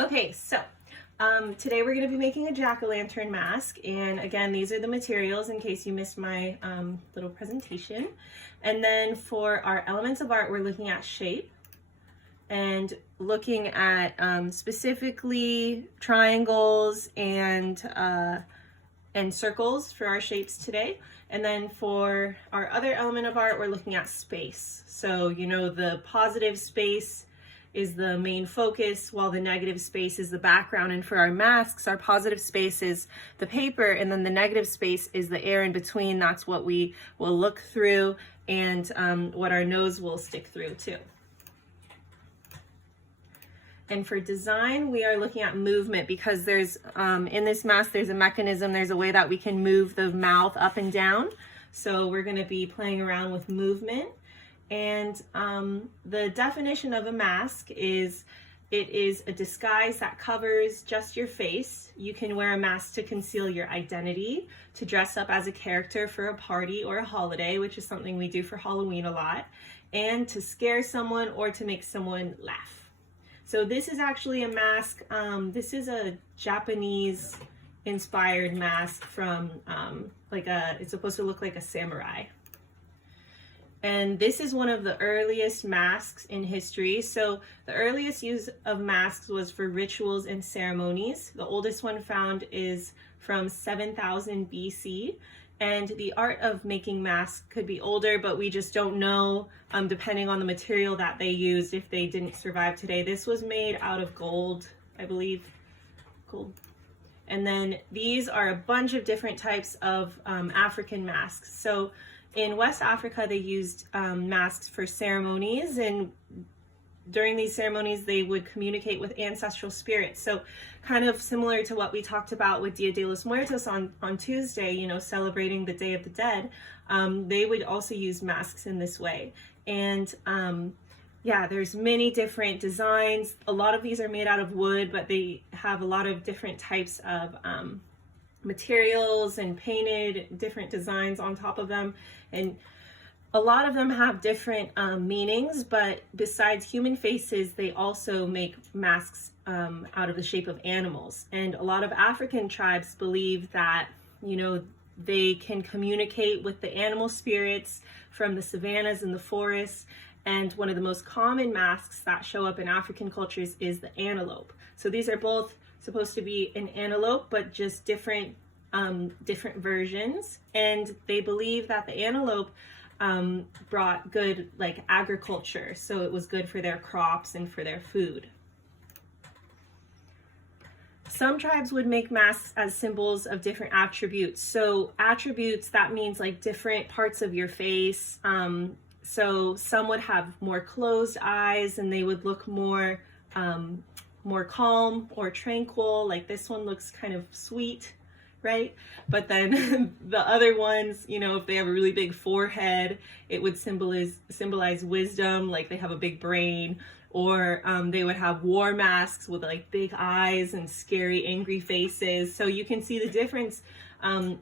Okay, so today we're going to be making a jack-o'-lantern mask, and again, these are the materials in case you missed my little presentation. And then for our elements of art, we're looking at shape and looking at specifically triangles and circles for our shapes today. And then for our other element of art, we're looking at space. So, you know, the positive space is the main focus while the negative space is the background. And for our masks, our positive space is the paper, and then the negative space is the air in between. That's what we will look through, and what our nose will stick through too. And for design, we are looking at movement because there's, in this mask, there's a mechanism, there's a way that we can move the mouth up and down. So we're gonna be playing around with movement. And the definition of a mask is, it is a disguise that covers just your face. You can wear a mask to conceal your identity, to dress up as a character for a party or a holiday, which is something we do for Halloween a lot, and to scare someone or to make someone laugh. So this is actually a mask. This is a Japanese inspired mask from it's supposed to look like a samurai. And this is one of the earliest masks in history. So the earliest use of masks was for rituals and ceremonies. The oldest one found is from 7000 BC. And the art of making masks could be older, but we just don't know, depending on the material that they used, if they didn't survive today. This was made out of gold, I believe, gold. And then these are a bunch of different types of African masks. So in West Africa, they used masks for ceremonies, and during these ceremonies, they would communicate with ancestral spirits. So kind of similar to what we talked about with Dia de los Muertos on Tuesday, you know, celebrating the Day of the Dead, they would also use masks in this way. And yeah, there's many different designs. A lot of these are made out of wood, but they have a lot of different types of materials and painted different designs on top of them. And a lot of them have different meanings, but besides human faces, they also make masks out of the shape of animals. And a lot of African tribes believe that, you know, they can communicate with the animal spirits from the savannas and the forests. And one of the most common masks that show up in African cultures is the antelope. So these are both supposed to be an antelope, but just different versions. And they believe that the antelope brought good agriculture, so it was good for their crops and for their food. Some tribes would make masks as symbols of different attributes. So attributes, that means like different parts of your face. So some would have more closed eyes and they would look more calm or tranquil. Like this one looks kind of sweet, right? But then the other ones, you know, if they have a really big forehead, it would symbolize wisdom, like they have a big brain. Or they would have war masks with like big eyes and scary, angry faces. So you can see the difference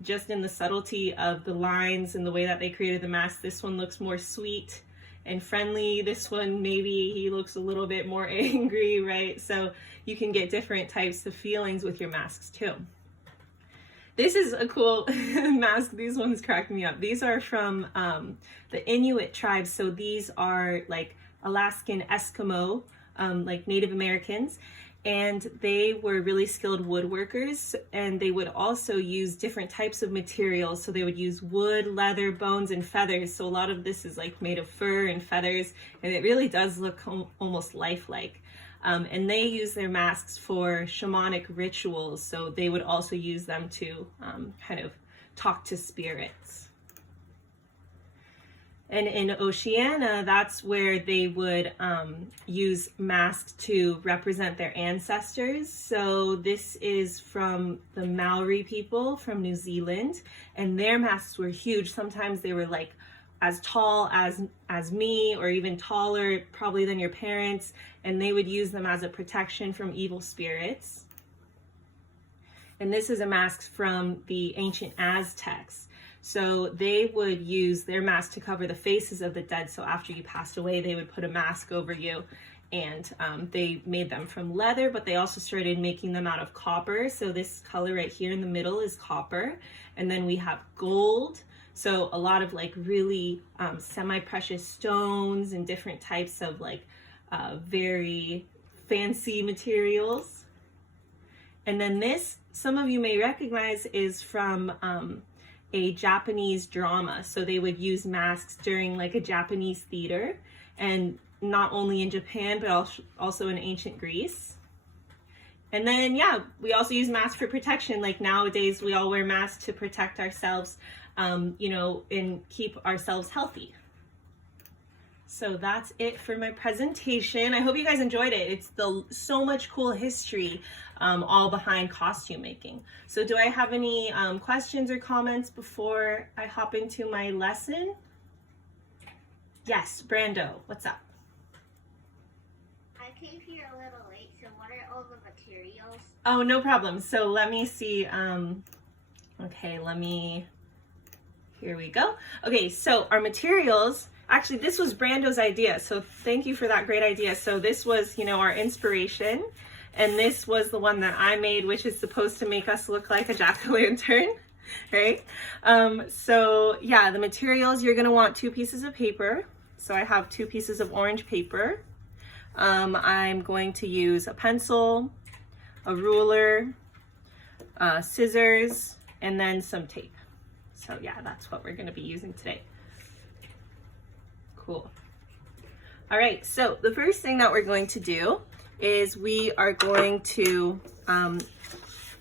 just in the subtlety of the lines and the way that they created the mask. This one looks more sweet and friendly. This one, maybe he looks a little bit more angry, right? So you can get different types of feelings with your masks too. This is a cool mask. These ones cracked me up. These are from the Inuit tribes. So these are like Alaskan Eskimo, like Native Americans, and they were really skilled woodworkers, and they would also use different types of materials. So they would use wood, leather, bones, and feathers. So a lot of this is like made of fur and feathers, and it really does look almost lifelike. And they use their masks for shamanic rituals. So they would also use them to kind of talk to spirits. And in Oceania, that's where they would use masks to represent their ancestors. So this is from the Maori people from New Zealand, and their masks were huge. Sometimes they were like as tall as me, or even taller probably than your parents, and they would use them as a protection from evil spirits. And this is a mask from the ancient Aztecs. So they would use their mask to cover the faces of the dead. So after you passed away, they would put a mask over you. and they made them from leather, but they also started making them out of copper. So this color right here in the middle is copper. And then we have gold. So a lot of like really semi-precious stones and different types of like very fancy materials. And then this, some of you may recognize, is from a Japanese drama. So they would use masks during like a Japanese theater, and not only in Japan, but also in ancient Greece. And then, yeah, we also use masks for protection. Like nowadays, we all wear masks to protect ourselves, you know, and keep ourselves healthy. So that's it for my presentation. I hope you guys enjoyed it. It's so much cool history all behind costume making. So do I have any questions or comments before I hop into my lesson? Yes, Brando, what's up? I came here a little late, so what are all the materials? Oh, no problem. So let me see. Okay, here we go. Okay, so our materials, actually this was Brando's idea. So thank you for that great idea. So this was, you know, our inspiration. And this was the one that I made, which is supposed to make us look like a jack-o'-lantern, right? So yeah, the materials, you're gonna want 2 pieces of paper. So I have 2 pieces of orange paper. I'm going to use a pencil, a ruler, scissors, and then some tape. So yeah, that's what we're going to be using today. Cool. All right, so the first thing that we're going to do is we are going to,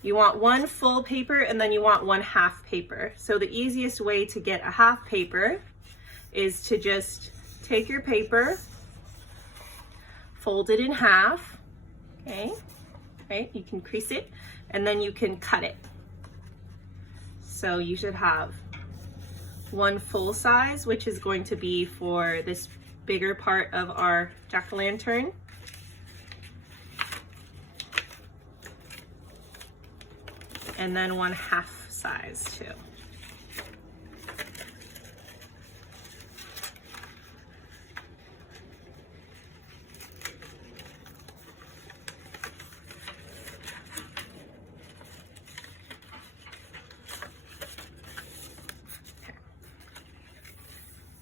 you want 1 full paper and then you want 1 half paper. So the easiest way to get a half paper is to just take your paper, fold it in half, okay, right? You can crease it, and then you can cut it. So you should have 1 full size, which is going to be for this bigger part of our jack-o'-lantern. And then 1 half size too.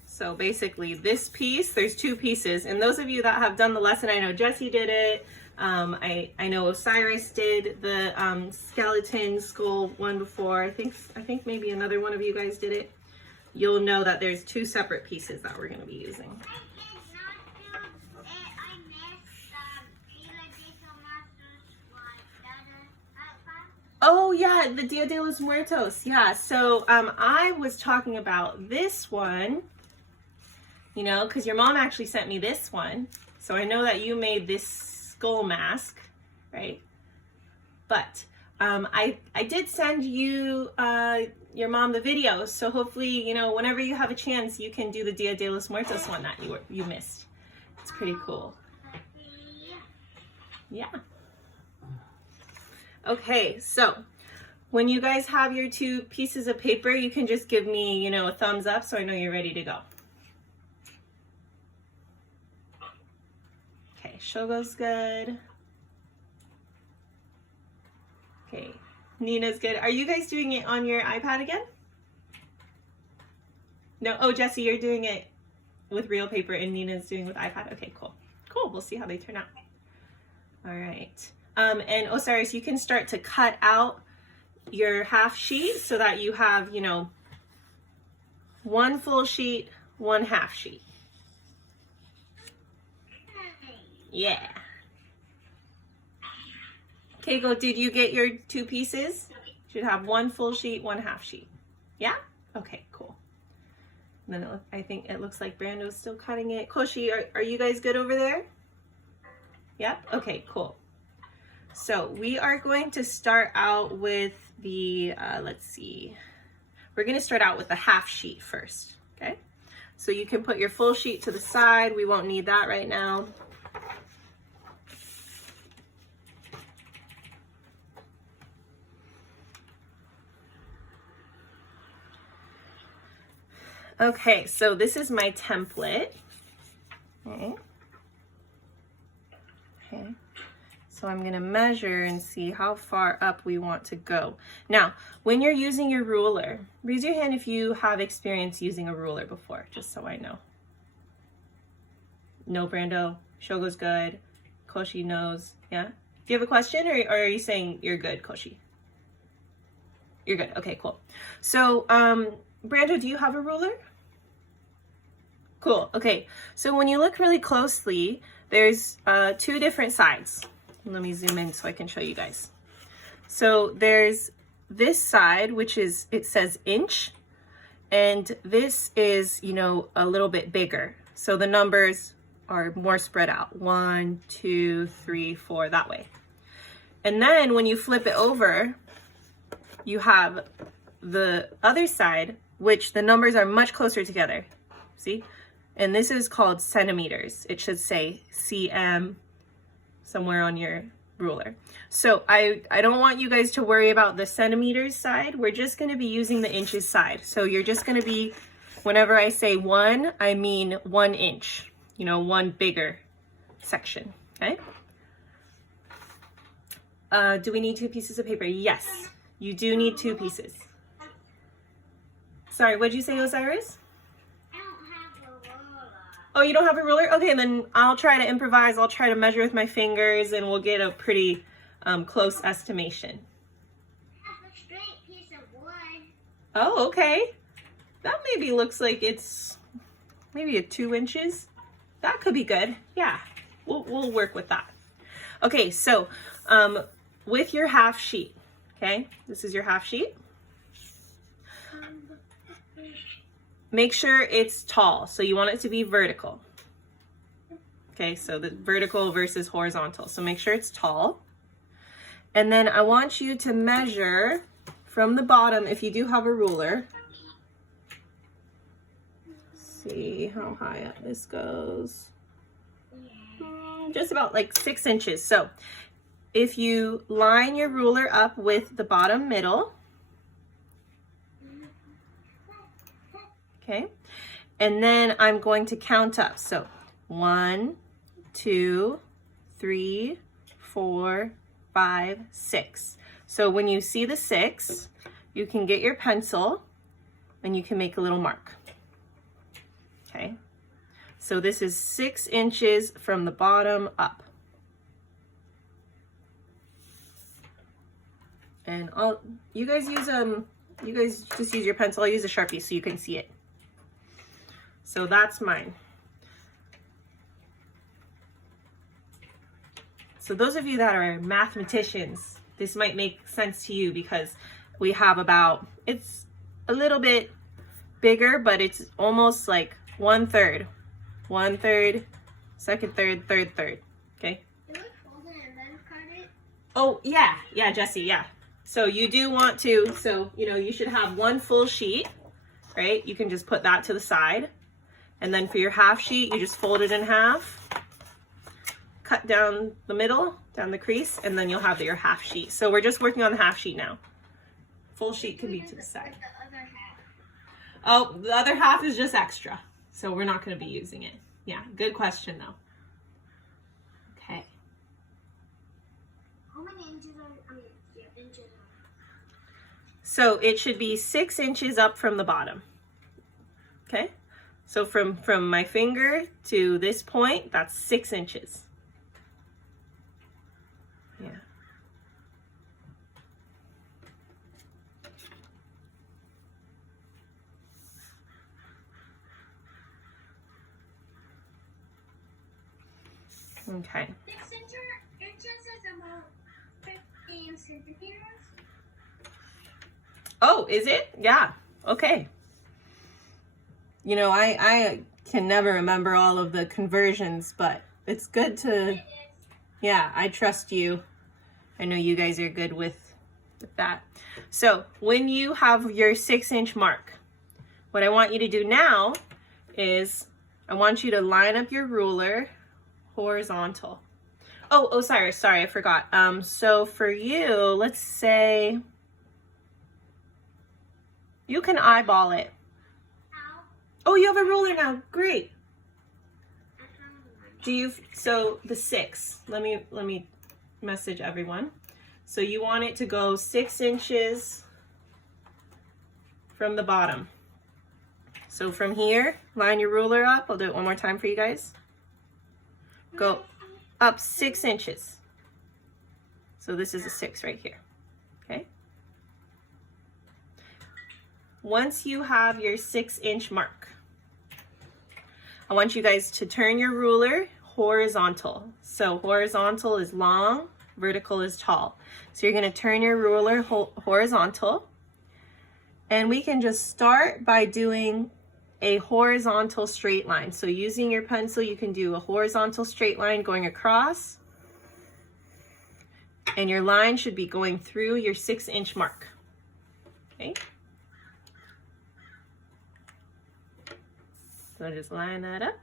So basically this piece, there's 2 pieces, and those of you that have done the lesson, I know Jesse did it, I know Osiris did the skeleton skull one before, I think maybe another one of you guys did it. You'll know that there's 2 separate pieces that we're going to be using. Oh yeah, the Dia de los Muertos, yeah. So I was talking about this one, you know, because your mom actually sent me this one. So I know that you made this skull mask, right? But I did send you, your mom, the video. So hopefully, you know, whenever you have a chance, you can do the Dia de los Muertos one that you missed. It's pretty cool. Yeah. Okay, so when you guys have your 2 pieces of paper, you can just give me, you know, a thumbs up so I know you're ready to go. Okay, Shogo's good. Okay, Nina's good. Are you guys doing it on your iPad again? No? Oh, Jesse, you're doing it with real paper and Nina's doing with iPad? Okay, cool. Cool, we'll see how they turn out. All right. And Osiris, you can start to cut out your half sheet so that you have, you know, 1 full sheet, 1 half sheet. Yeah. Keiko, did you get your 2 pieces? Should have 1 full sheet, 1 half sheet. Yeah? Okay, cool. And then I think it looks like Brando's still cutting it. Koshi, are you guys good over there? Yep? Okay, cool. So we are going to start out with the, let's see. We're going to start out with the half sheet first, okay? So you can put your full sheet to the side. We won't need that right now. Okay, so this is my template. Okay. So I'm gonna measure and see how far up we want to go. Now, when you're using your ruler, raise your hand if you have experience using a ruler before, just so I know. No, Brando. Shogo's good. Koshi knows. Yeah? Do you have a question, or are you saying you're good, Koshi? You're good. Okay, cool. So, Brando, do you have a ruler? Cool. Okay. So when you look really closely, there's two different sides. Let me zoom in so I can show you guys. So there's this side, which is, it says inch, and this is, you know, a little bit bigger. So the numbers are more spread out. 1, 2, 3, 4, that way. And then when you flip it over, you have the other side, which the numbers are much closer together. See? And this is called centimeters. It should say cm somewhere on your ruler. So I don't want you guys to worry about the centimeters side. We're just going to be using the inches side. So you're just going to be, whenever I say 1, I mean 1 inch. You know, one bigger section. Okay? Do we need 2 pieces of paper? Yes, you do need 2 pieces. Sorry, what'd you say, Osiris? Oh, you don't have a ruler? Okay, then I'll try to improvise. I'll try to measure with my fingers and we'll get a pretty close estimation. I have a straight piece of wood. Oh, okay. That maybe looks like it's maybe 2 inches. That could be good. Yeah, we'll work with that. Okay, so with your half sheet, okay? This is your half sheet. Make sure it's tall, so you want it to be vertical. Okay, so the vertical versus horizontal. So make sure it's tall. And then I want you to measure from the bottom, if you do have a ruler. See how high up this goes. Just about like 6 inches. So if you line your ruler up with the bottom middle, okay, and then I'm going to count up. So 1, 2, 3, 4, 5, 6. So when you see the 6, you can get your pencil and you can make a little mark. Okay, so this is 6 inches from the bottom up. And you guys just use your pencil. I'll use a Sharpie so you can see it. So that's mine. So those of you that are mathematicians, this might make sense to you because we have about, it's a little bit bigger, but it's almost like 1/3. 1/3, 2nd, 3rd, 3rd, 3rd. Okay? Do we fold it and then cut it? Oh, yeah, Jessie, yeah. So you do want to, so, you know, you should have 1 full sheet, right? You can just put that to the side. And then for your half sheet, you just fold it in half, cut down the middle, down the crease, and then you'll have your half sheet. So we're just working on the half sheet now. Full sheet can be to the side. The other half. Oh, the other half is just extra. So we're not going to be using it. Yeah, good question though. Okay. How many inches inches So it should be 6 inches up from the bottom. Okay? So from my finger to this point, that's 6 inches. Yeah. Okay. 6 inches is about 15 centimeters. Oh, is it? Yeah. Okay. You know, I can never remember all of the conversions, but it's good to, yeah, I trust you. I know you guys are good with that. So when you have your 6-inch mark, what I want you to do now is I want you to line up your ruler horizontal. Oh, Osiris, sorry, I forgot. So for you, let's say you can eyeball it. How? Oh, you have a ruler now. Great. I found one. Do you, so the 6, let me message everyone. So you want it to go 6 inches from the bottom. So from here, line your ruler up. I'll do it one more time for you guys. Go up 6 inches. So this is a 6 right here, okay? Once you have your 6-inch mark, I want you guys to turn your ruler horizontal. So horizontal is long, vertical is tall. So you're gonna turn your ruler horizontal, and we can just start by doing a horizontal straight line. So using your pencil, you can do a horizontal straight line going across, and your line should be going through your 6-inch mark, okay? So just line that up.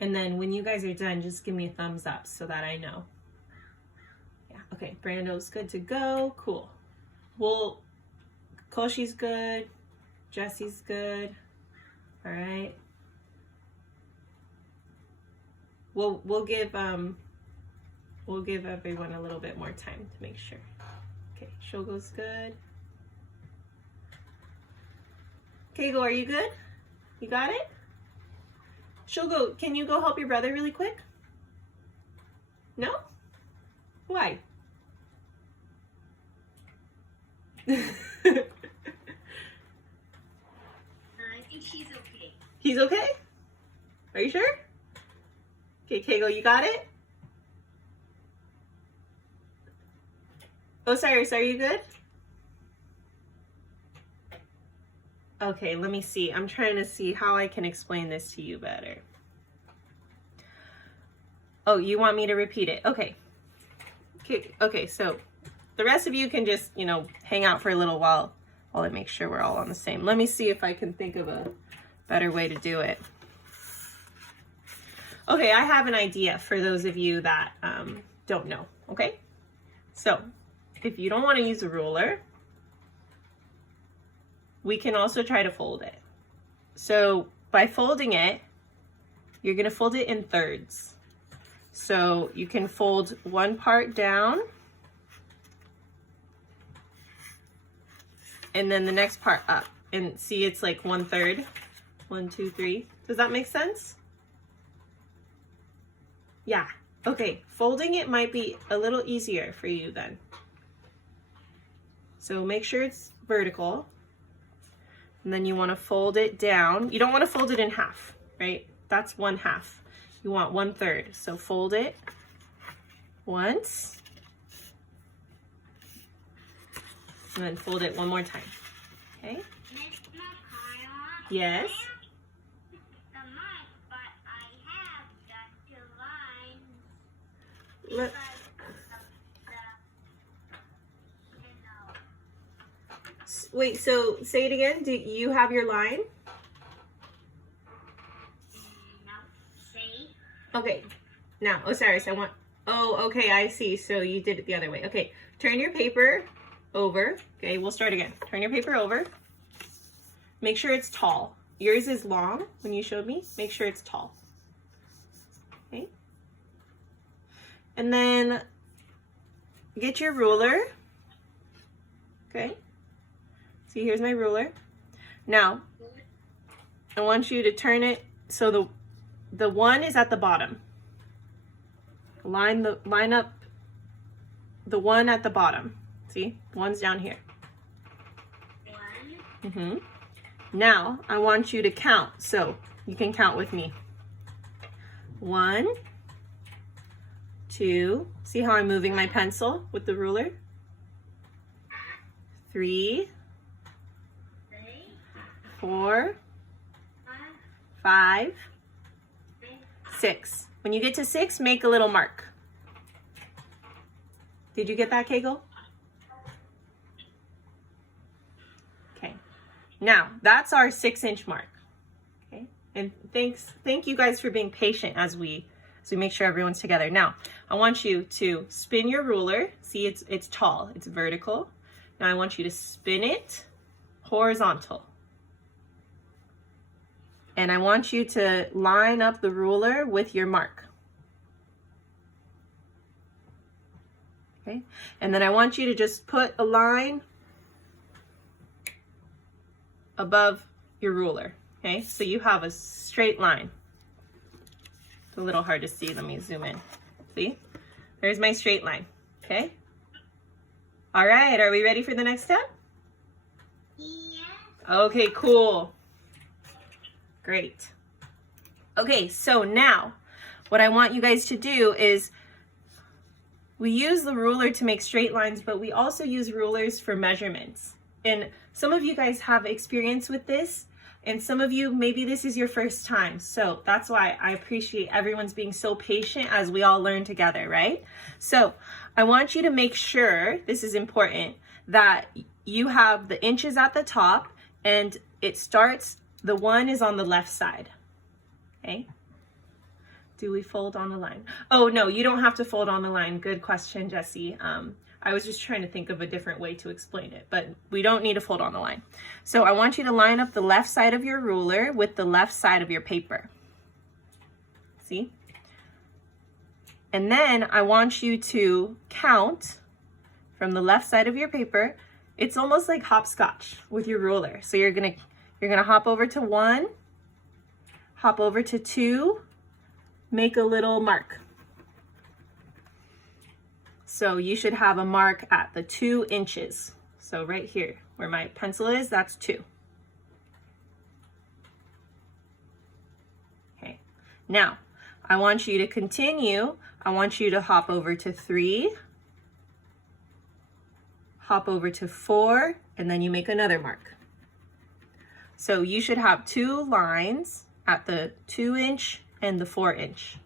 And then when you guys are done, just give me a thumbs up so that I know. Yeah, okay, Brando's good to go, cool. Well, Koshi's good, Jesse's good, all right. We'll give everyone a little bit more time to make sure. Okay, Shogo's good. Keigo, are you good? You got it? Shogo, can you go help your brother really quick? No? Why? I think he's okay. He's okay? Are you sure? Okay, Keigo, you got it? Osiris, are you good? Okay, let me see. I'm trying to see how I can explain this to you better. Oh, you want me to repeat it? Okay. Okay, so the rest of you can just, hang out for a little while I make sure we're all on the same. Let me see if I can think of a better way to do it. Okay, I have an idea for those of you that don't know, okay? So, if you don't want to use a ruler, we can also try to fold it. So by folding it, you're going to fold it in thirds. So you can fold one part down, and then the next part up. And see, it's like 1/3. 1, 2, 3. Does that make sense? Yeah. Okay, folding it might be a little easier for you then. So make sure it's vertical. And then you want to fold it down. You don't want to fold it in half, right? That's 1/2. You want 1/3. So fold it once. And then fold it one more time. Okay? Yes. Let, wait, so say it again. Do you have your line? Okay. Now, Osiris, I want... Oh, okay, I see. So you did it the other way. Okay, turn your paper over. Okay, we'll start again. Turn your paper over. Make sure it's tall. Yours is long when you showed me. Make sure it's tall. Okay. And then get your ruler. Okay. See, here's my ruler. Now, I want you to turn it so the 1 is at the bottom. Line up the 1 at the bottom. See, 1's down here. 1. Now, I want you to count. So you can count with me. 1, 2. See how I'm moving my pencil with the ruler? 3, 4, 5, 6. When you get to 6, make a little mark. Did you get that, Kegel? Okay. Now, that's our 6-inch mark. Okay. And thank you guys for being patient as we make sure everyone's together. Now, I want you to spin your ruler. See, it's tall. It's vertical. Now I want you to spin it horizontal. And I want you to line up the ruler with your mark. Okay, and then I want you to just put a line above your ruler. Okay, so you have a straight line. It's a little hard to see. Let me zoom in. See? There's my straight line. Okay? All right, are we ready for the next step? Yeah. Okay, cool. Great. Okay, so now what I want you guys to do is we use the ruler to make straight lines, but we also use rulers for measurements. And some of you guys have experience with this, and some of you, maybe this is your first time. So that's why I appreciate everyone's being so patient as we all learn together, right? So I want you to make sure, this is important, that you have the inches at the top and it starts, the 1 is on the left side, okay? Do we fold on the line? Oh, no, you don't have to fold on the line. Good question, Jessie. I was just trying to think of a different way to explain it, but we don't need to fold on the line. So I want you to line up the left side of your ruler with the left side of your paper. See? And then I want you to count from the left side of your paper. It's almost like hopscotch with your ruler. So you're gonna hop over to 1, hop over to 2, make a little mark. So you should have a mark at the 2 inches. So right here, where my pencil is, that's 2. Okay, now I want you to continue. I want you to hop over to 3, hop over to 4, and then you make another mark. So you should have 2 lines at the 2 inch and the 4 inch.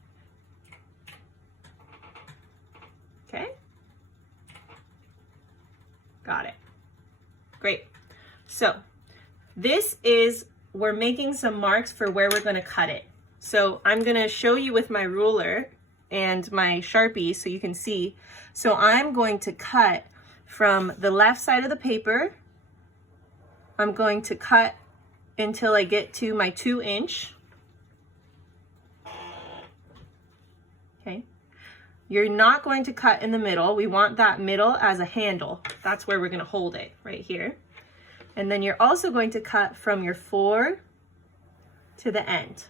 Okay? Got it. Great. So this is, we're making some marks for where we're going to cut it. So I'm going to show you with my ruler and my Sharpie so you can see. So I'm going to cut from the left side of the paper. I'm going to cut until I get to my 2 inch. Okay. You're not going to cut in the middle. We want that middle as a handle. That's where we're going to hold it, right here. And then you're also going to cut from your 4 to the end.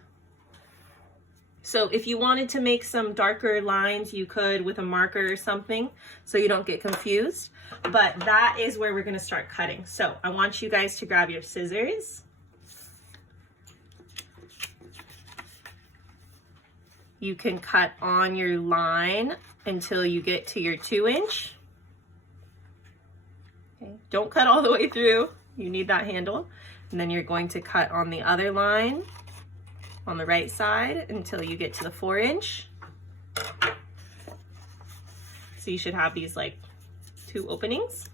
So if you wanted to make some darker lines, you could with a marker or something so you don't get confused. But that is where we're going to start cutting. So I want you guys to grab your scissors. You can cut on your line until you get to your 2 inch. Okay. Don't cut all the way through. You need that handle. And then you're going to cut on the other line on the right side until you get to the 4 inch. So you should have these like 2 openings.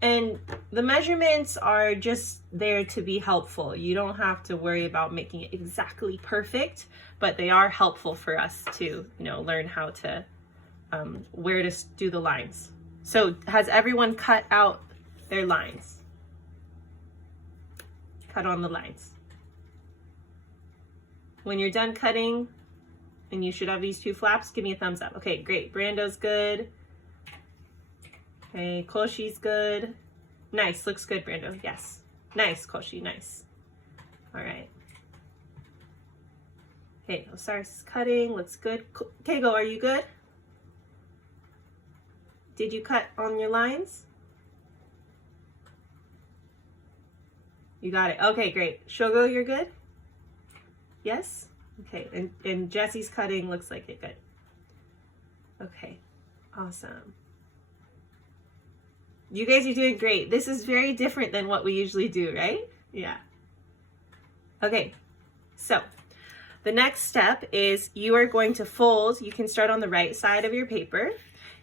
And the measurements are just there to be helpful. You don't have to worry about making it exactly perfect, but they are helpful for us to, learn how to, where to do the lines. So has everyone cut out their lines? Cut on the lines. When you're done cutting, and you should have these 2 flaps, give me a thumbs up. Okay, great. Brando's good. Okay, Koshi's good. Nice, looks good, Brando. Yes. Nice, Koshi, nice. All right. Okay, Osiris cutting, looks good. Keigo, are you good? Did you cut on your lines? You got it. Okay, great. Shogo, you're good? Yes? Okay, and Jesse's cutting, looks like it good. Okay, awesome. You guys are doing great. This is very different than what we usually do, right? Yeah. Okay, so the next step is you are going to fold. You can start on the right side of your paper,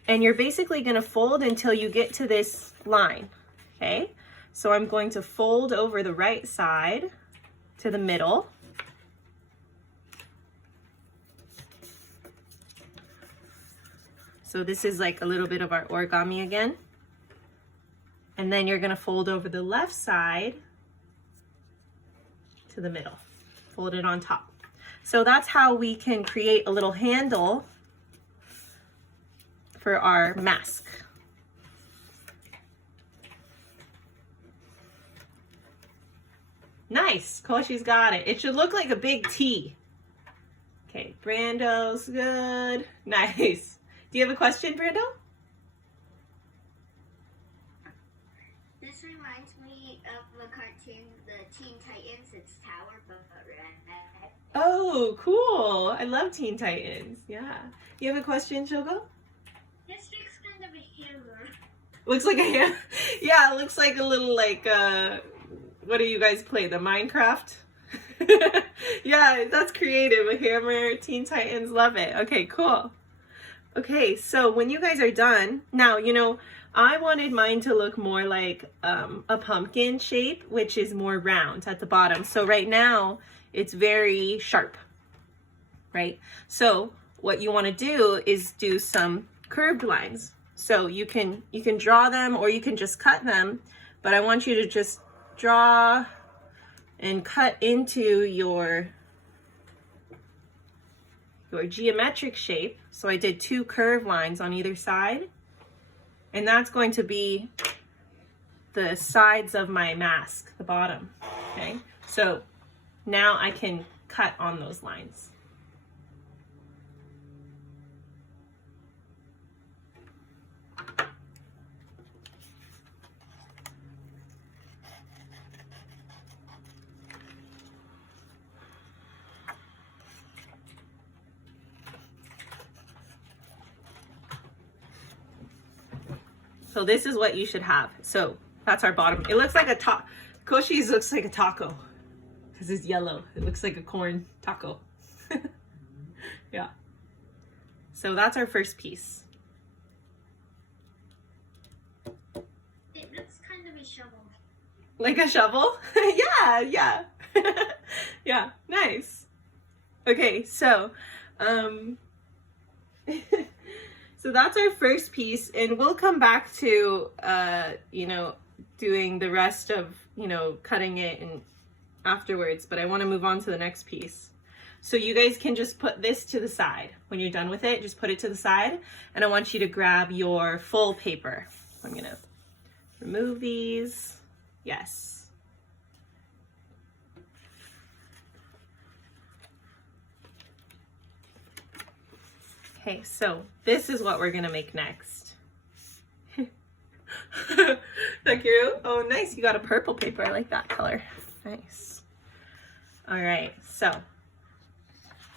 and you're basically going to fold until you get to this line, okay? So I'm going to fold over the right side to the middle. So this is like a little bit of our origami again. And then you're going to fold over the left side to the middle, fold it on top. So that's how we can create a little handle for our mask. Nice, Koshi's got it. It should look like a big T. Okay, Brando's good. Nice. Do you have a question, Brando? This reminds me of the cartoon, the Teen Titans. It's Tower, but red. Oh, cool. I love Teen Titans. Yeah. You have a question, Shogo? This looks kind of a hammer. Looks like a hammer. Yeah, it looks like a little what do you guys play? The Minecraft? Yeah, that's creative. A hammer, Teen Titans, love it. Okay, cool. Okay, so when you guys are done, now, you know, I wanted mine to look more like a pumpkin shape, which is more round at the bottom. So right now, it's very sharp, right? So what you want to do is do some curved lines. So you can draw them or you can just cut them, but I want you to just draw and cut into your geometric shape. So I did 2 curved lines on either side, and that's going to be the sides of my mask, the bottom. Okay, so now I can cut on those lines. So this is what you should have. So that's our bottom. It looks like a Koshi's looks like a taco because it's yellow. It looks like a corn taco. Yeah. So that's our first piece. It looks kind of a shovel. Like a shovel? Yeah, yeah. Yeah, nice. Okay, so so that's our first piece, and we'll come back to, you know, doing the rest of, you know, cutting it and afterwards, but I want to move on to the next piece. So you guys can just put this to the side. When you're done with it, just put it to the side, and I want you to grab your full paper. I'm going to remove these. Yes. Okay, so this is what we're gonna make next. Takeru? Oh, nice. You got a purple paper. I like that color. Nice. All right, so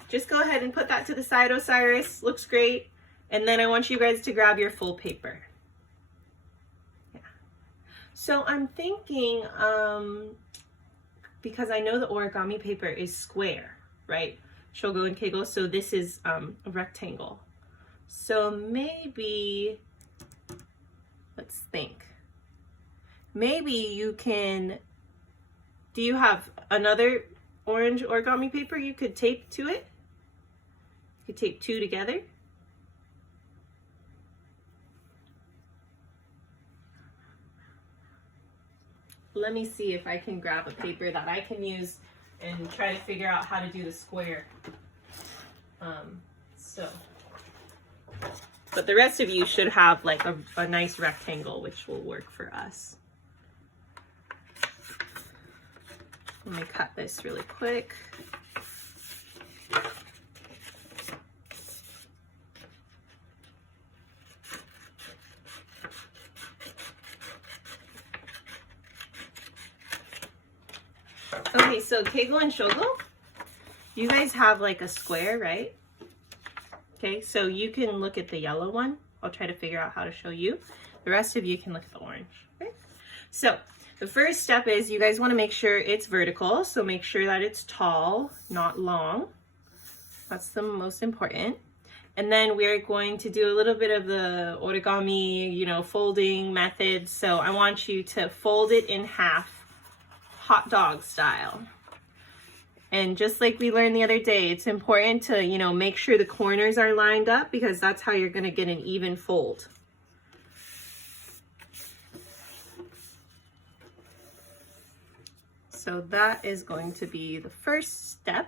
just go ahead and put that to the side, Osiris. Looks great. And then I want you guys to grab your full paper. Yeah. So I'm thinking, because I know the origami paper is square, right? Shogo and Keigo, so this is a rectangle. So maybe, let's think. Maybe you can, do you have another orange origami paper you could tape to it? You could tape 2 together. Let me see if I can grab a paper that I can use and try to figure out how to do the square. But the rest of you should have like a nice rectangle, which will work for us. Let me cut this really quick. Okay, so Keigo and Shogo, you guys have like a square, right? Okay, so you can look at the yellow one. I'll try to figure out how to show you. The rest of you can look at the orange. Okay? So the first step is you guys want to make sure it's vertical. So make sure that it's tall, not long. That's the most important. And then we're going to do a little bit of the origami, you know, folding method. So I want you to fold it in half, hot dog style. And just like we learned the other day, it's important to, you know, make sure the corners are lined up because that's how you're going to get an even fold. So So that is going to be the first step.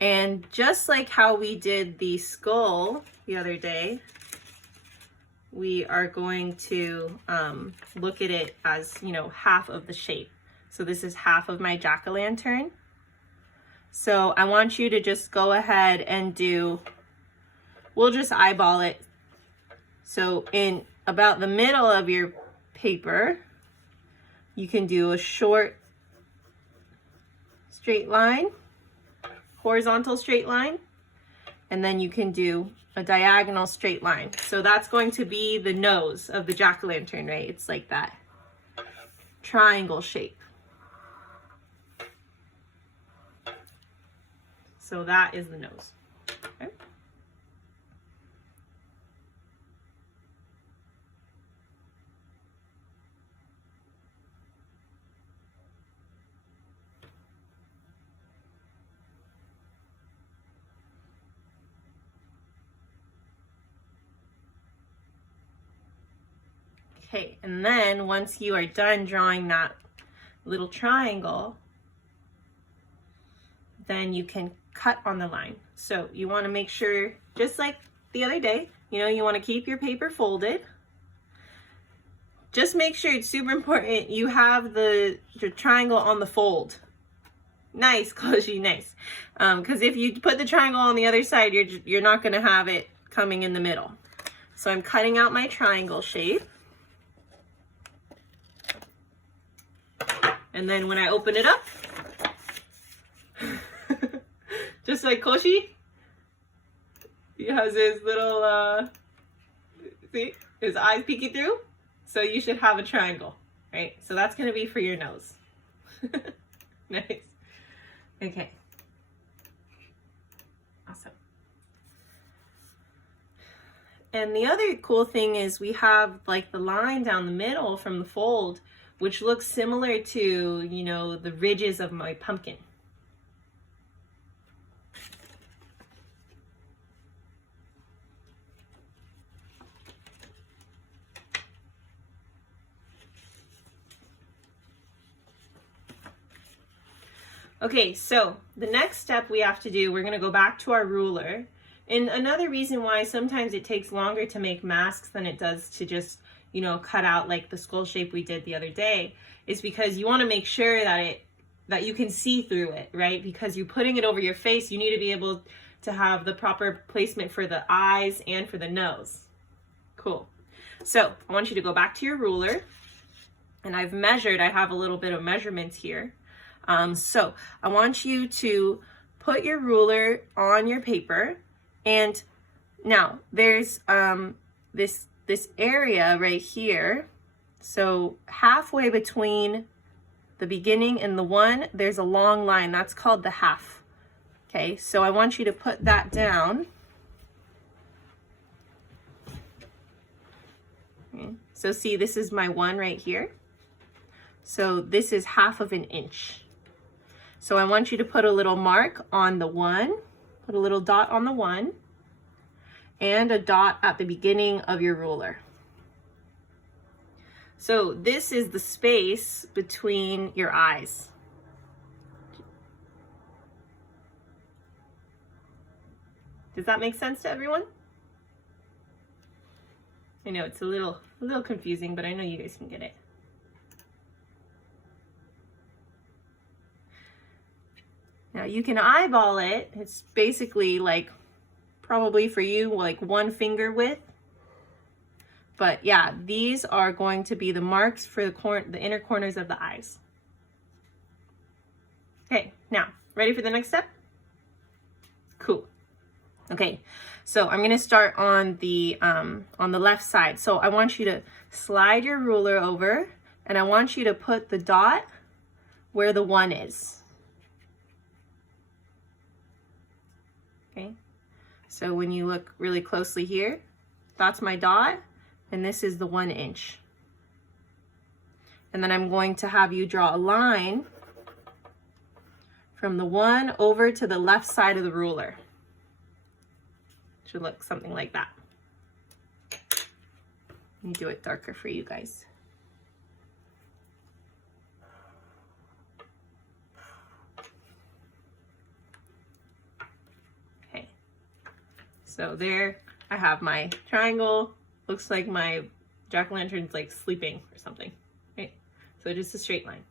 And just like how we did the skull the other day, we are going to look at it as, you know, half of the shape. So this is half of my jack-o'-lantern. So I want you to just go ahead and do, we'll just eyeball it. So in about the middle of your paper, you can do a short straight line, horizontal straight line, and then you can do a diagonal straight line. So that's going to be the nose of the jack-o'-lantern, right? It's like that triangle shape. So that is the nose. Okay. Okay, and then once you are done drawing that little triangle, then you can cut on the line. So you want to make sure, just like the other day, you know, you want to keep your paper folded. Just make sure, it's super important, you have your triangle on the fold. Nice, Koshi, nice. Because if you put the triangle on the other side, you're not going to have it coming in the middle. So I'm cutting out my triangle shape. And then when I open it up, just like Koshi, he has his little, see, his eyes peeking through. So you should have a triangle, right? So that's going to be for your nose. Nice. Okay. Awesome. And the other cool thing is we have like the line down the middle from the fold, which looks similar to, you know, the ridges of my pumpkin. Okay, so the next step we have to do, we're going to go back to our ruler. And another reason why sometimes it takes longer to make masks than it does to just, you know, cut out like the skull shape we did the other day, is because you want to make sure that you can see through it, right? Because you're putting it over your face, you need to be able to have the proper placement for the eyes and for the nose. Cool. So I want you to go back to your ruler, and I've measured, I have a little bit of measurements here. So I want you to put your ruler on your paper, and now there's this area right here. So halfway between the beginning and the 1, there's a long line. That's called the half. Okay, so I want you to put that down. Okay. So see, this is my 1 right here. So this is half of an inch. So I want you to put a little mark on the 1, put a little dot on the 1, and a dot at the beginning of your ruler. So this is the space between your eyes. Does that make sense to everyone? I know it's a little confusing, but I know you guys can get it. Now you can eyeball it. It's basically like, probably for you, like 1 finger width. But yeah, these are going to be the marks for the inner corners of the eyes. Okay, now, ready for the next step? Cool. Okay, so I'm gonna start on the left side. So I want you to slide your ruler over, and I want you to put the dot where the 1 is. Okay, so when you look really closely here, that's my dot, and this is the 1 inch. And then I'm going to have you draw a line from the 1 over to the left side of the ruler. Should look something like that. Let me do it darker for you guys. So there I have my triangle. Looks like my jack-o'-lantern's like sleeping or something, right? So just a straight line.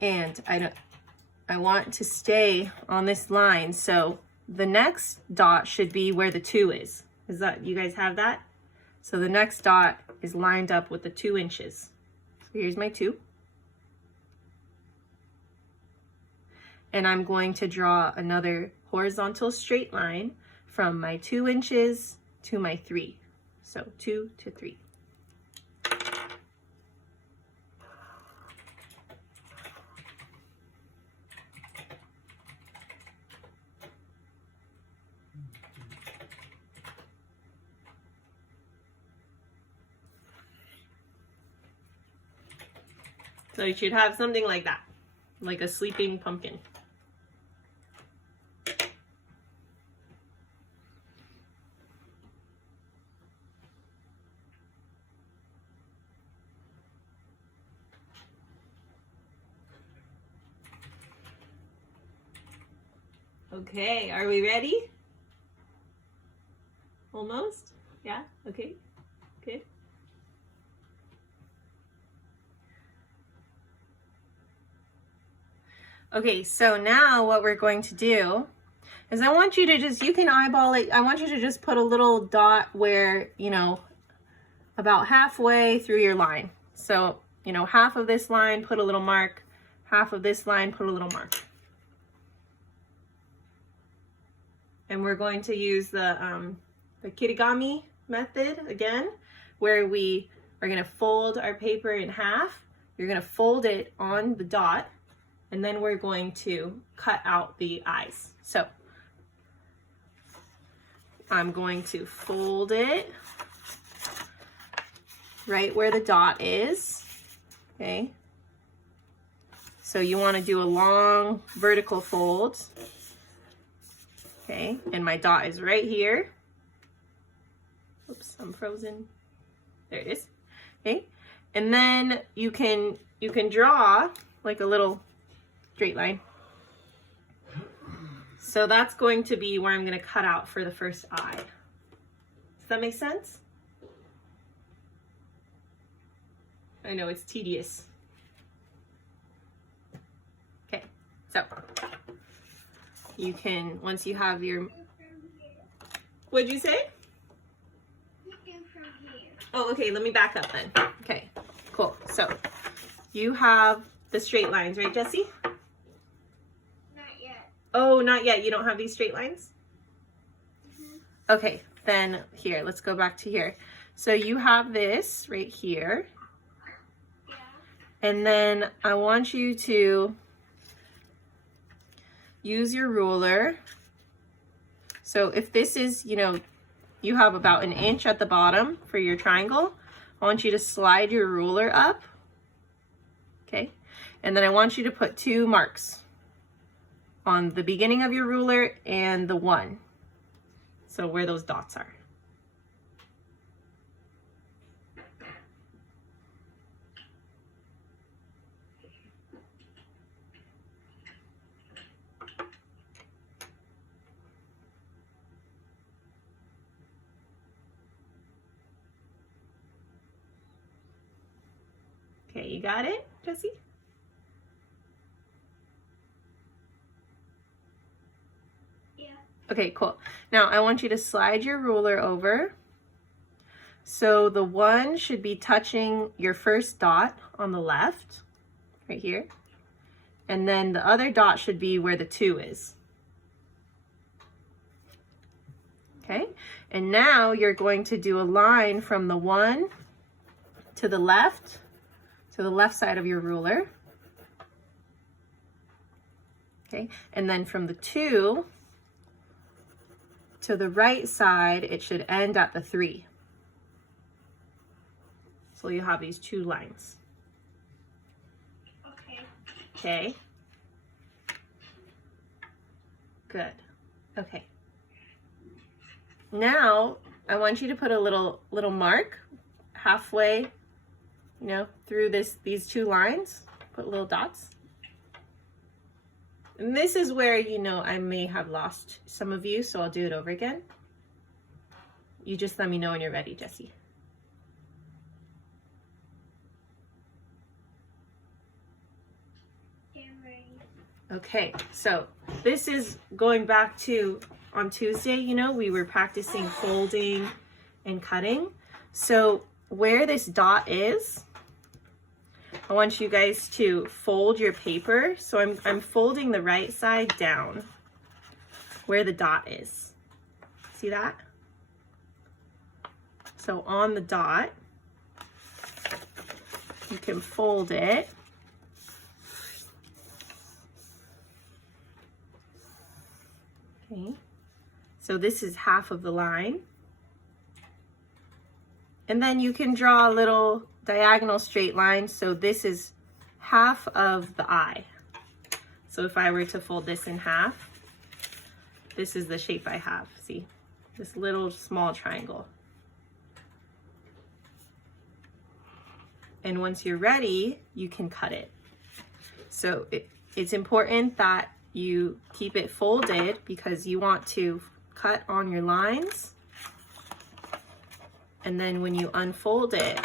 And I want to stay on this line, so the next dot should be where the 2 is. Is that, you guys have that? So the next dot is lined up with the 2 inches. So here's my 2. And I'm going to draw another horizontal straight line from my 2 inches to my 3. So 2 to 3. So you should have something like that, like a sleeping pumpkin. Okay, are we ready? Almost? Yeah, okay, good. Okay, so now what we're going to do is I want you to just, you can eyeball it. I want you to just put a little dot where, you know, about halfway through your line. So, you know, half of this line, put a little mark. Half of this line, put a little mark. And we're going to use the kirigami method again, where we are going to fold our paper in half. You're going to fold it on the dot, and then we're going to cut out the eyes. So I'm going to fold it right where the dot is, okay? So you want to do a long vertical fold, okay? And my dot is right here. Oops, I'm frozen. There it is, okay? And then you can draw like a little straight line. So that's going to be where I'm going to cut out for the first eye. Does that make sense? I know it's tedious. Okay, so you can, once you have your, what'd you say? Oh, okay, let me back up then. Okay, cool. So you have the straight lines, right, Jessie? Oh, not yet. You don't have these straight lines? Mm-hmm. Okay, then here, let's go back to here. So you have this right here. Yeah. And then I want you to use your ruler. So if this is, you know, you have about 1 inch at the bottom for your triangle, I want you to slide your ruler up. Okay. And then I want you to put 2 marks on the beginning of your ruler and the 1. So where those dots are. Okay, you got it, Jessie? Okay, cool. Now I want you to slide your ruler over. So the 1 should be touching your first dot on the left, right here. And then the other dot should be where the 2 is. Okay, and now you're going to do a line from the 1 to the left side of your ruler. Okay, and then from the 2 to the right side, it should end at the 3. So you have these 2 lines. Okay. Okay. Good. Okay. Now I want you to put a little mark halfway, you know, through these 2 lines. Put little dots. And this is where, you know, I may have lost some of you, so I'll do it over again. You just let me know when you're ready, Jessie. I'm ready. Okay, so this is going back to on Tuesday, you know, we were practicing folding and cutting. So where this dot is, I want you guys to fold your paper. So I'm folding the right side down where the dot is. See that? So on the dot, you can fold it. Okay. So this is half of the line. And then you can draw a little diagonal straight line. So this is half of the eye. So if I were to fold this in half, this is the shape I have. See, this little small triangle. And once you're ready, you can cut it. So it's important that you keep it folded because you want to cut on your lines. And then when you unfold it,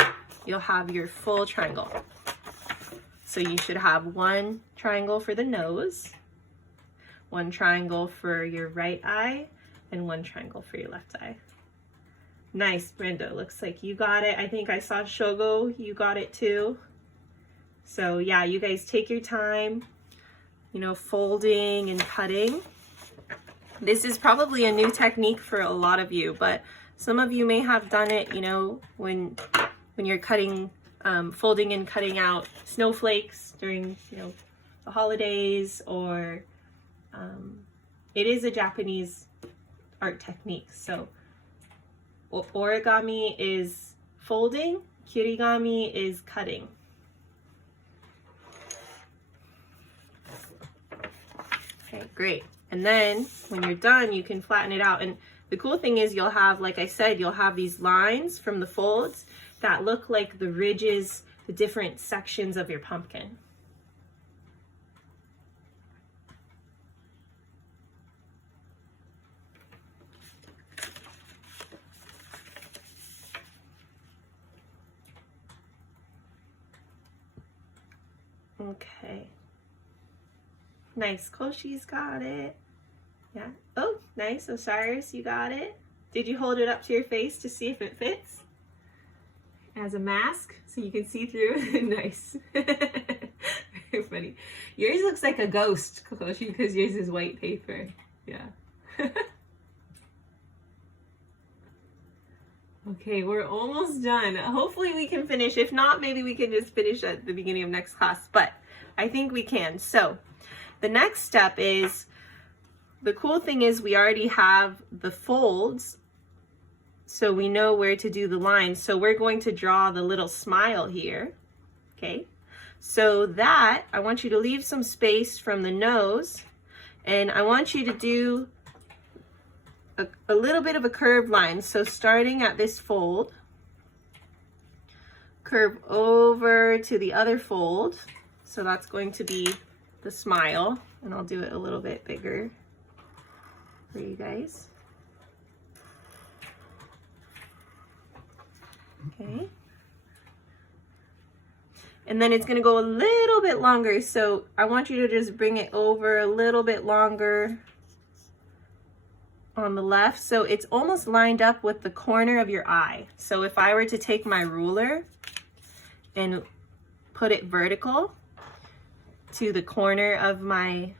you'll have your full triangle. So you should have one triangle for the nose, one triangle for your right eye, and one triangle for your left eye. Nice, Brenda. Looks like you got it. I think I saw Shogo, you got it too. So yeah, you guys take your time, you know, folding and cutting. This is probably a new technique for a lot of you, but some of you may have done it, you know, when you're cutting, folding and cutting out snowflakes during, you know, the holidays, or it is a Japanese art technique. So origami is folding, kirigami is cutting. Okay, great. And then when you're done, you can flatten it out. And the cool thing is you'll have, like I said, you'll have these lines from the folds that look like the ridges, the different sections of your pumpkin. Okay. Nice. Koshi's got it. Yeah. Oh, nice. Osiris, you got it. Did you hold it up to your face to see if it fits? As a mask, so you can see through. Nice. Very funny. Yours looks like a ghost, Koshi, because yours is white paper. Yeah. Okay, we're almost done. Hopefully we can finish. If not, maybe we can just finish at the beginning of next class, but I think we can. So the next step is, the cool thing is we already have the folds, so we know where to do the lines. So we're going to draw the little smile here, okay? So that, I want you to leave some space from the nose, and I want you to do a little bit of a curved line. So starting at this fold, curve over to the other fold. So that's going to be the smile, and I'll do it a little bit bigger for you guys. Okay. And then it's going to go a little bit longer. So I want you to just bring it over a little bit longer on the left. So it's almost lined up with the corner of your eye. So if I were to take my ruler and put it vertical to the corner of my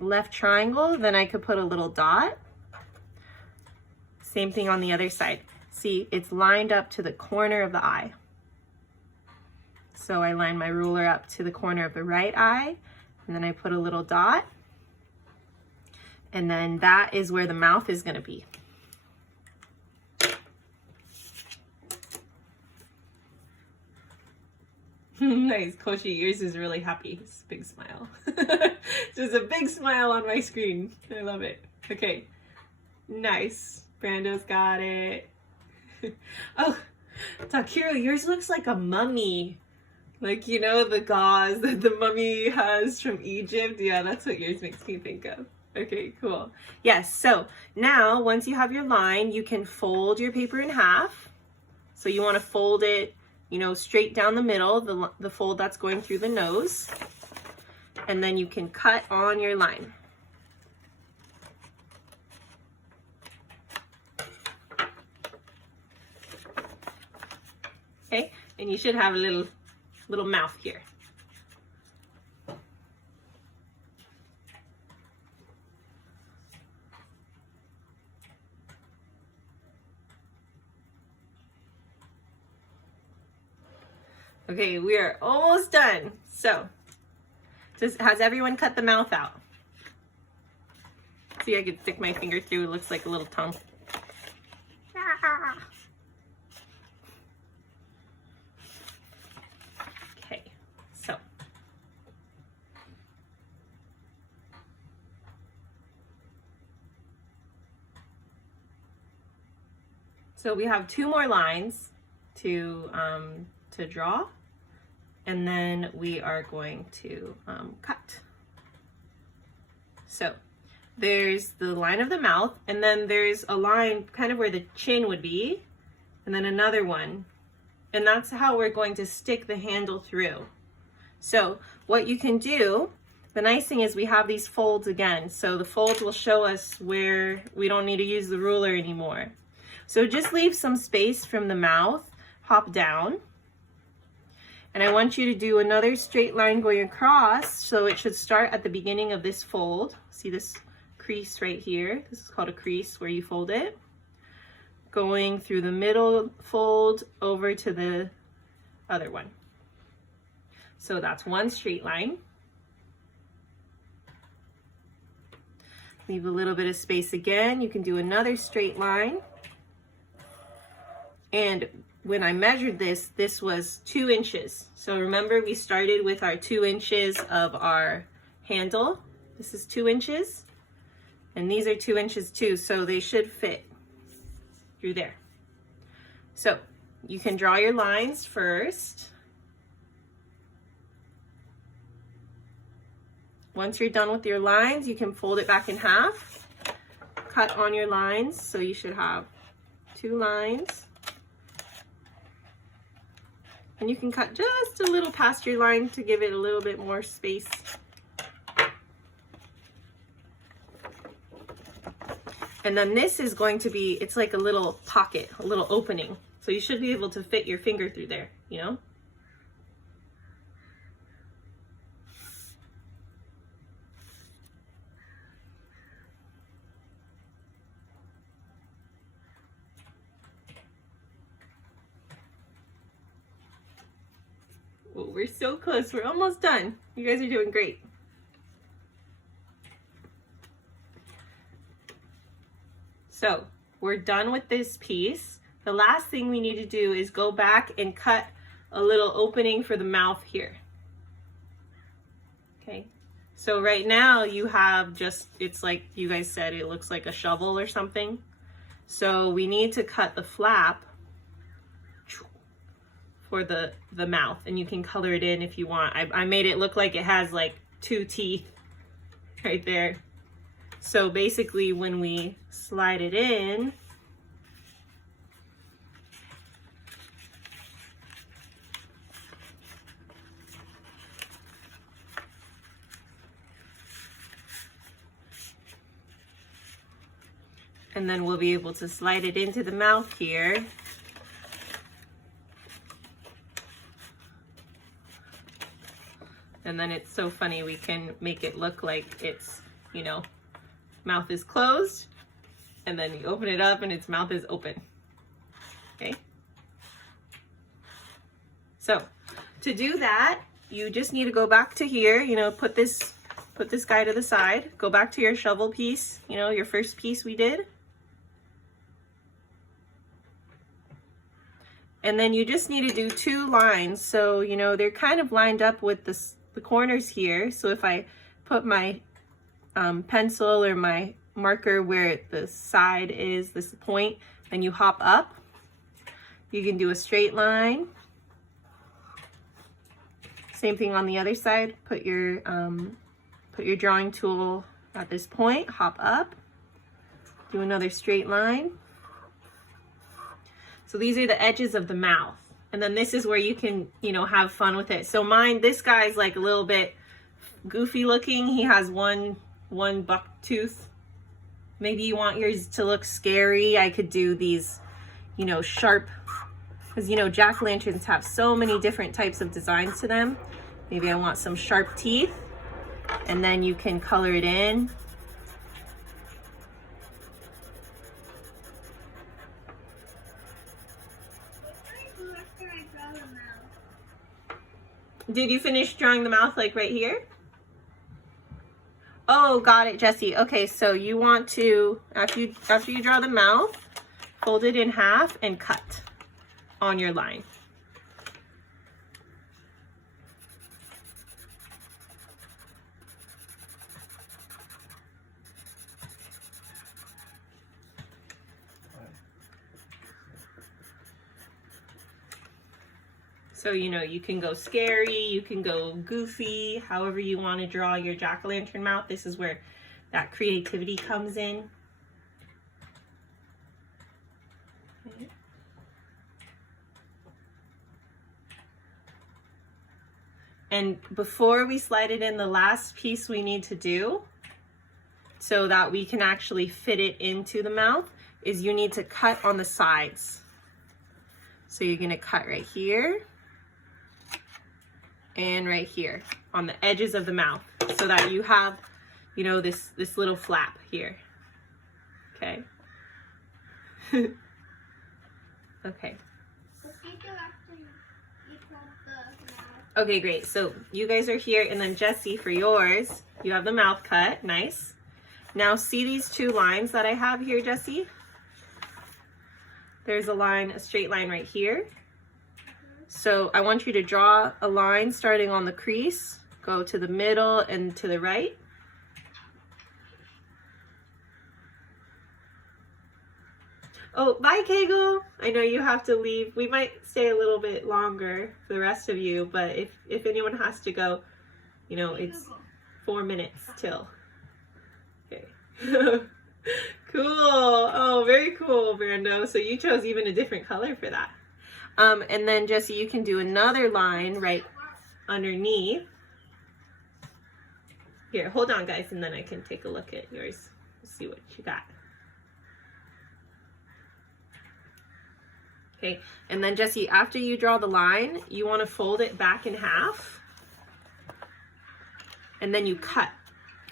left triangle, then I could put a little dot. Same thing on the other side. See, it's lined up to the corner of the eye. So I line my ruler up to the corner of the right eye, and then I put a little dot. And then that is where the mouth is going to be. Nice, Koshi, yours is really happy. It's a big smile. Just a big smile on my screen. I love it. Okay, nice. Brando's got it. Oh, Takeru, yours looks like a mummy. Like, you know, the gauze that the mummy has from Egypt? Yeah, that's what yours makes me think of. Okay, cool. Yes, so now once you have your line, you can fold your paper in half. So you want to fold it, you know, straight down the middle, the fold that's going through the nose. And then you can cut on your line. Okay, and you should have a little mouth here. Okay, we are almost done. So, has everyone cut the mouth out? See, I could stick my finger through. It looks like a little tongue. Okay, so we have 2 more lines to draw, and then we are going to cut. So there's the line of the mouth, and then there's a line kind of where the chin would be, and then another one. And that's how we're going to stick the handle through. So what you can do, the nice thing is we have these folds again. So the folds will show us where we don't need to use the ruler anymore. So just leave some space from the mouth, hop down. And I want you to do another straight line going across. So it should start at the beginning of this fold. See this crease right here? This is called a crease where you fold it. Going through the middle fold over to the other one. So that's one straight line. Leave a little bit of space again. You can do another straight line. And when I measured this, this was 2 inches. So remember, we started with our 2 inches of our handle. This is 2 inches. And these are 2 inches too, so they should fit through there. So you can draw your lines first. Once you're done with your lines, you can fold it back in half, cut on your lines. So you should have 2 lines. And you can cut just a little past your line to give it a little bit more space. And then this is going to be, it's like a little pocket, a little opening. So you should be able to fit your finger through there, you know? Oh, we're so close. We're almost done. You guys are doing great. So we're done with this piece. The last thing we need to do is go back and cut a little opening for the mouth here. Okay, so right now you have just, it's like you guys said, it looks like a shovel or something. So we need to cut the flap for the mouth, and you can color it in if you want. I made it look like it has like 2 teeth right there. So basically when we slide it in, and then we'll be able to slide it into the mouth here. And then it's so funny, we can make it look like it's, you know, mouth is closed, and then you open it up and its mouth is open. Okay. So to do that, you just need to go back to here, you know, put this guy to the side, go back to your shovel piece, you know, your first piece we did. And then you just need to do 2 lines. So, you know, they're kind of lined up with the corners here. So if I put my pencil or my marker where the side is, this point, then you hop up. You can do a straight line. Same thing on the other side. Put your drawing tool at this point, hop up, do another straight line. So these are the edges of the mouth. And then this is where you can, you know, have fun with it. So this guy's like a little bit goofy looking. He has one buck tooth. Maybe you want yours to look scary. I could do these, you know, sharp, because, you know, jack-o'-lanterns have so many different types of designs to them. Maybe I want some sharp teeth, and then you can color it in. Did you finish drawing the mouth like right here? Oh, got it, Jessie. Okay, so you want to, after you draw the mouth, fold it in half and cut on your line. So, you know, you can go scary, you can go goofy, however you want to draw your jack-o'-lantern mouth. This is where that creativity comes in. Okay. And before we slide it in, the last piece we need to do so that we can actually fit it into the mouth is you need to cut on the sides. So you're going to cut right here and right here on the edges of the mouth so that you have, you know, this little flap here. Okay. Okay. Okay, great. So you guys are here, and then Jessie, for yours, you have the mouth cut. Nice. Now see these two lines that I have here, Jessie? There's a line, a straight line right here. So I want you to draw a line starting on the crease, go to the middle and to the right. Oh, bye, Kegel. I know you have to leave. We might stay a little bit longer for the rest of you, but if anyone has to go, you know, it's 4 minutes till. Okay. Cool. Oh, very cool, Brando. So you chose even a different color for that. And then, Jessie, you can do another line right underneath. Here, hold on, guys, and then I can take a look at yours. See what you got. Okay, and then, Jessie, after you draw the line, you want to fold it back in half. And then you cut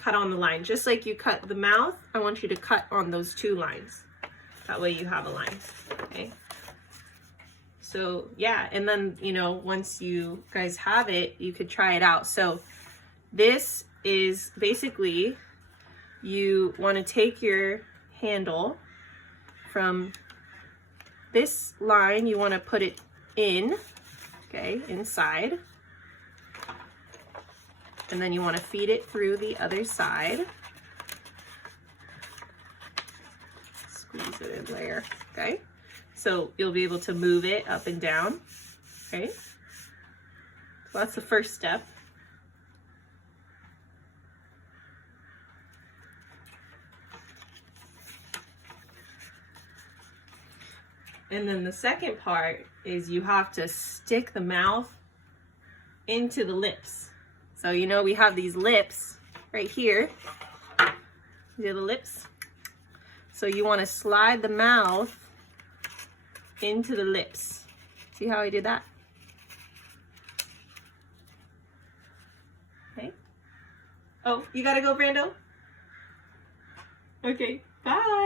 on the line. Just like you cut the mouth, I want you to cut on those two lines. That way you have a line, okay? So yeah, and then, you know, once you guys have it, you could try it out. So this is basically, you want to take your handle from this line, you want to put it in, okay, inside. And then you want to feed it through the other side. Squeeze it in there, okay? So you'll be able to move it up and down, okay? So that's the first step. And then the second part is you have to stick the mouth into the lips. So, you know, we have these lips right here. These are the lips. So you want to slide the mouth into the lips. See how I did that? Okay. Oh, you gotta go, Brando? Okay, bye.